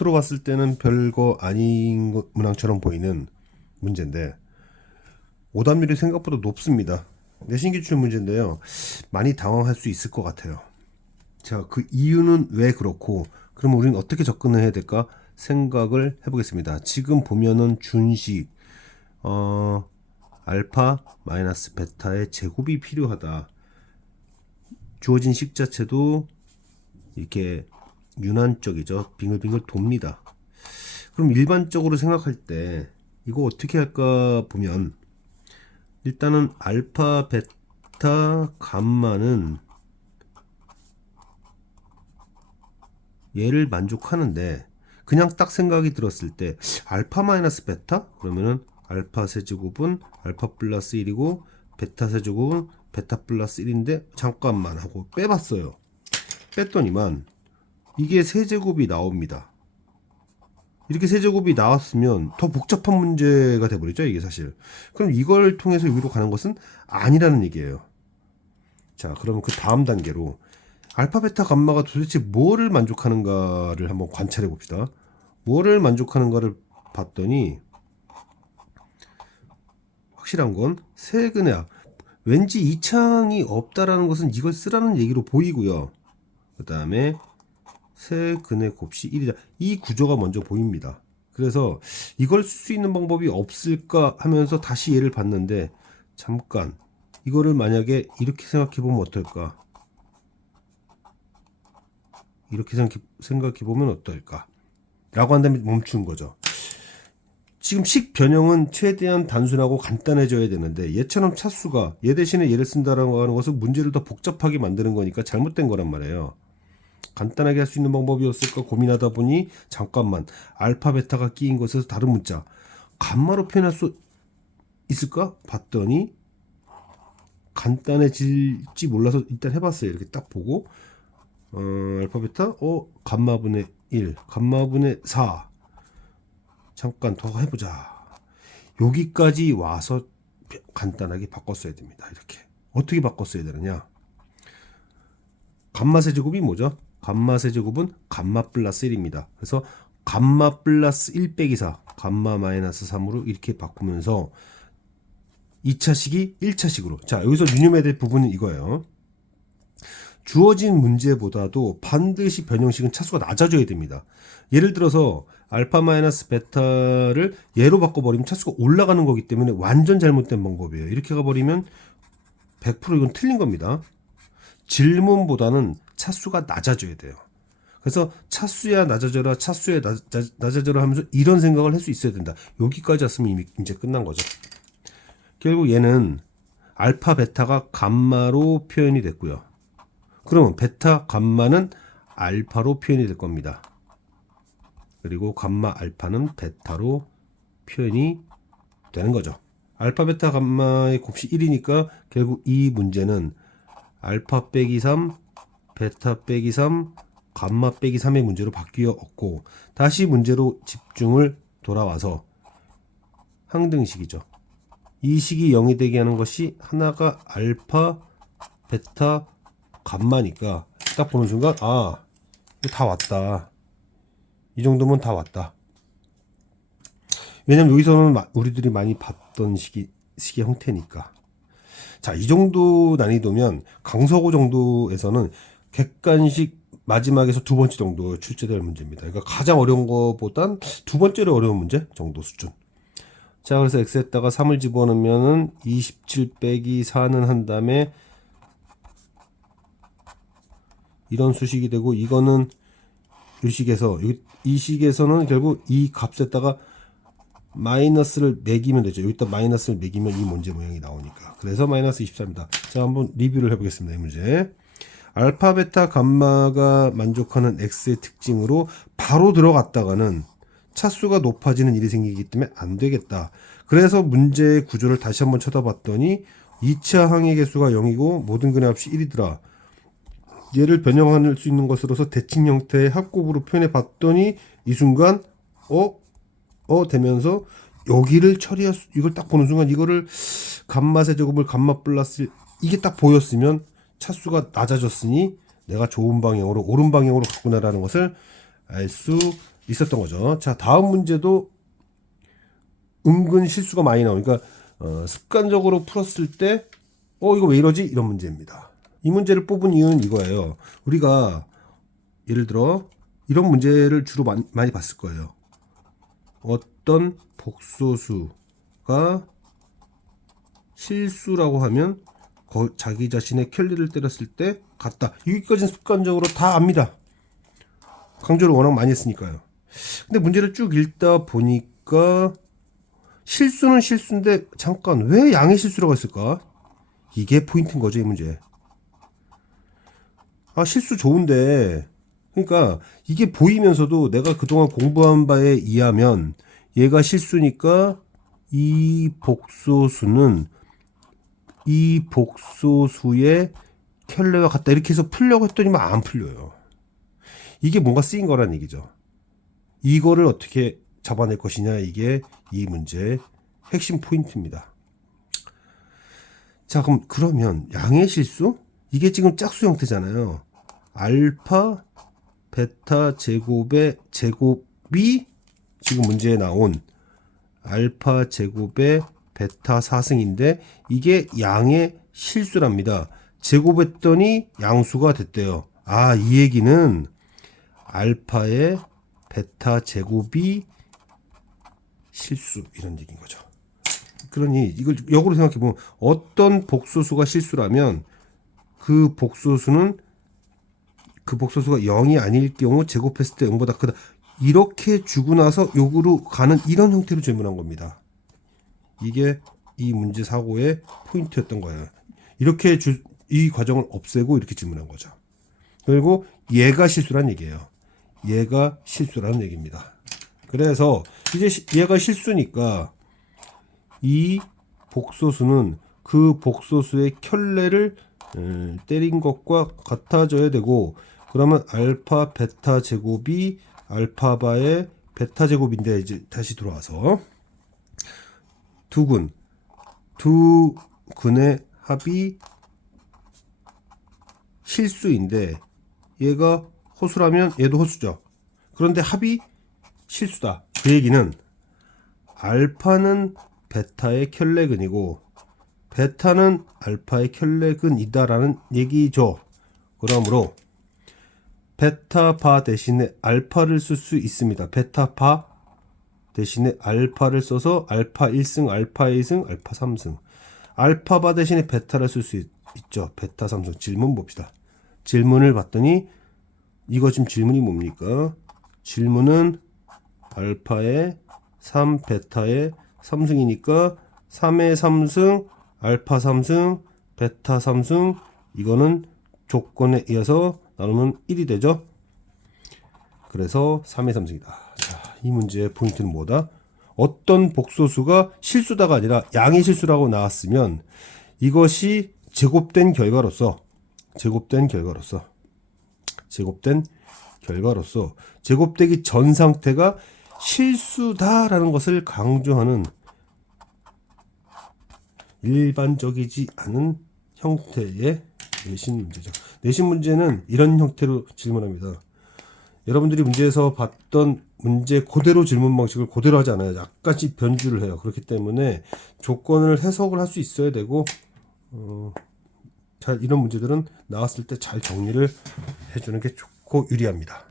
겉으로 봤을 때는 별거 아닌 문항처럼 보이는 문제인데 오답률이 생각보다 높습니다. 내신 기출 문제인데요. 많이 당황할 수 있을 것 같아요. 자, 그 이유는 왜 그렇고 그럼 우리는 어떻게 접근을 해야 될까 생각을 해보겠습니다. 지금 보면은 준식 알파 마이너스 베타의 제곱이 필요하다. 주어진 식 자체도 이렇게 윤환적이죠. 빙글빙글 돕니다. 그럼 일반적으로 생각할 때 이거 어떻게 할까 보면 일단은 알파, 베타, 감마는 얘를 만족하는데 그냥 딱 생각이 들었을 때 알파 마이너스 베타? 그러면은 알파 세제곱은 알파 플러스 1이고 베타 세제곱은 베타 플러스 1인데 잠깐만 하고 빼봤어요. 뺐더니만 이게 세제곱이 나옵니다. 이렇게 세제곱이 나왔으면 더 복잡한 문제가 돼버리죠, 이게 사실. 그럼 이걸 통해서 여기로 가는 것은 아니라는 얘기예요. 자, 그러면 그 다음 단계로 알파, 베타, 감마가 도대체 뭐를 만족하는가를 한번 관찰해 봅시다. 뭐를 만족하는가를 봤더니 확실한 건 세근의 합. 왠지 이 창이 없다라는 것은 이걸 쓰라는 얘기로 보이고요. 그 다음에 세근의 곱이 1이다. 이 구조가 먼저 보입니다. 그래서 이걸 쓸 수 있는 방법이 없을까 하면서 다시 얘를 봤는데 잠깐 이거를 만약에 이렇게 생각해 보면 어떨까? 이렇게 생각해 보면 어떨까? 라고 한 다음에 멈춘 거죠. 지금 식 변형은 최대한 단순하고 간단해져야 되는데 얘처럼 차수가 얘 대신에 얘를 쓴다라고 하는 것은 문제를 더 복잡하게 만드는 거니까 잘못된 거란 말이에요. 간단하게 할 수 있는 방법이 없을까 고민하다 보니 잠깐만 알파 베타가 끼인 것에서 다른 문자 감마로 표현할 수 있을까 봤더니 간단해질지 몰라서 일단 해봤어요. 이렇게 딱 보고 알파 베타 감마분의 1 감마분의 4 잠깐 더 해보자. 여기까지 와서 간단하게 바꿨어야 됩니다. 이렇게 어떻게 바꿨어야 되느냐? 감마 세제곱이 뭐죠? 감마 세제곱은 감마 플러스 1입니다. 그래서 감마 플러스 1 빼기 4 감마 마이너스 3으로 이렇게 바꾸면서 2차식이 1차식으로. 자, 여기서 유념해야 될 부분은 이거예요. 주어진 문제보다도 반드시 변형식은 차수가 낮아져야 됩니다. 예를 들어서 알파 마이너스 베타를 얘로 바꿔버리면 차수가 올라가는 거기 때문에 완전 잘못된 방법이에요. 이렇게 가버리면 100% 이건 틀린 겁니다. 질문보다는 차수가 낮아져야 돼요. 그래서 차수야 낮아져라 차수야 낮아져라 하면서 이런 생각을 할 수 있어야 된다. 여기까지 왔으면 이미 이제 끝난 거죠. 결국 얘는 알파 베타가 감마로 표현이 됐고요. 그러면 베타 감마는 알파로 표현이 될 겁니다. 그리고 감마 알파는 베타로 표현이 되는 거죠. 알파 베타 감마의 곱이 1이니까 결국 이 문제는 알파 빼기 3 베타 빼기 3 감마 빼기 3의 문제로 바뀌었고 다시 문제로 집중을 돌아와서 항등식이죠. 이 식이 0이 되게 하는 것이 하나가 알파 베타 감마니까 딱 보는 순간 아 이거 다 왔다. 이 정도면 다 왔다. 왜냐면 여기서는 우리들이 많이 봤던 식의 형태니까. 자, 이 정도 난이도면 강서고 정도에서는 객관식 마지막에서 두 번째 정도 출제될 문제입니다. 그러니까 가장 어려운 것보단 두 번째로 어려운 문제 정도 수준. 자, 그래서 x에다가 3을 집어넣으면은 27 빼기 4는 한 다음에 이런 수식이 되고 이거는 이 식에서 이 식에서는 결국 이 값에다가 마이너스를 매기면 되죠. 여기다 마이너스를 매기면 이 문제 모양이 나오니까. 그래서 마이너스 24입니다. 자, 한번 리뷰를 해보겠습니다. 이 문제. 알파, 베타, 감마가 만족하는 x의 특징으로 바로 들어갔다가는 차수가 높아지는 일이 생기기 때문에 안 되겠다. 그래서 문제의 구조를 다시 한번 쳐다봤더니 2차 항의 개수가 0이고 모든 근의 합이 1이더라. 얘를 변형할 수 있는 것으로서 대칭 형태의 합곱으로 표현해 봤더니 이 순간 되면서 여기를 이걸 딱 보는 순간 이거를 감마 세제곱을 감마 플러스 이게 딱 보였으면 차수가 낮아졌으니 내가 좋은 방향으로 옳은 방향으로 갔구나라는 것을 알 수 있었던 거죠. 자, 다음 문제도 은근 실수가 많이 나오니까 습관적으로 풀었을 때 이거 왜 이러지? 이런 문제입니다. 이 문제를 뽑은 이유는 이거예요. 우리가 예를 들어 이런 문제를 주로 많이 봤을 거예요. 어떤 복소수가 실수라고 하면 자기 자신의 켤레를 때렸을 때 같다. 여기까지는 습관적으로 다 압니다. 강조를 워낙 많이 했으니까요. 근데 문제를 쭉 읽다 보니까 실수는 실수인데 잠깐 왜 양의 실수라고 했을까? 이게 포인트인 거죠, 이 문제. 실수 좋은데 그러니까 이게 보이면서도 내가 그동안 공부한 바에 의하면 얘가 실수니까 이 복소수는 이 복소수의 켤레와 같다 이렇게 해서 풀려고 했더니만 안 풀려요. 이게 뭔가 쓰인 거란 얘기죠. 이거를 어떻게 잡아낼 것이냐, 이게 이 문제의 핵심 포인트입니다. 자, 그러면 양의 실수? 이게 지금 짝수 형태잖아요. 알파 베타 제곱의 제곱이 지금 문제에 나온 알파 제곱의 베타 4승인데 이게 양의 실수랍니다. 제곱했더니 양수가 됐대요. 이 얘기는 알파의 베타 제곱이 실수 이런 얘기인 거죠. 그러니 이걸 역으로 생각해 보면 어떤 복소수가 실수라면 그 복소수가 0이 아닐 경우 제곱했을 때 0보다 크다. 이렇게 주고 나서 요구로 가는 이런 형태로 질문한 겁니다. 이게 이 문제 사고의 포인트였던 거예요. 이렇게 이 과정을 없애고 이렇게 질문한 거죠. 그리고 얘가 실수란 얘기예요. 얘가 실수라는 얘기입니다. 그래서 이제 얘가 실수니까 이 복소수는 그 복소수의 켤레를 때린 것과 같아져야 되고, 그러면 알파 베타 제곱이 알파바의 베타 제곱인데, 이제 다시 돌아와서 두 근의 합이 실수인데 얘가 호수라면 얘도 호수죠. 그런데 합이 실수다. 그 얘기는 알파는 베타의 켤레근이고 베타는 알파의 켤레근이다라는 얘기죠. 그러므로 베타바 대신에 알파를 쓸 수 있습니다. 베타바 대신에 알파를 써서 알파 1승, 알파 2승, 알파 3승. 알파바 대신에 베타를 쓸 수 있죠. 베타 3승. 질문 봅시다. 질문을 봤더니 이거 지금 질문이 뭡니까? 질문은 알파의 3, 베타의 3승이니까 3의 3승, 알파 3승, 베타 3승. 이거는 조건에 의해서 나누면 1이 되죠. 그래서 3의 3승이다. 자, 이 문제의 포인트는 뭐다? 어떤 복소수가 실수다가 아니라 양의 실수라고 나왔으면 이것이 제곱된 결과로서 제곱되기 전 상태가 실수다라는 것을 강조하는 일반적이지 않은 형태의 내신 문제죠. 내신 문제는 이런 형태로 질문합니다. 여러분들이 문제에서 봤던 문제 그대로 질문 방식을 그대로 하지 않아요. 약간씩 변주를 해요. 그렇기 때문에 조건을 해석을 할 수 있어야 되고, 이런 문제들은 나왔을 때 잘 정리를 해주는 게 좋고 유리합니다.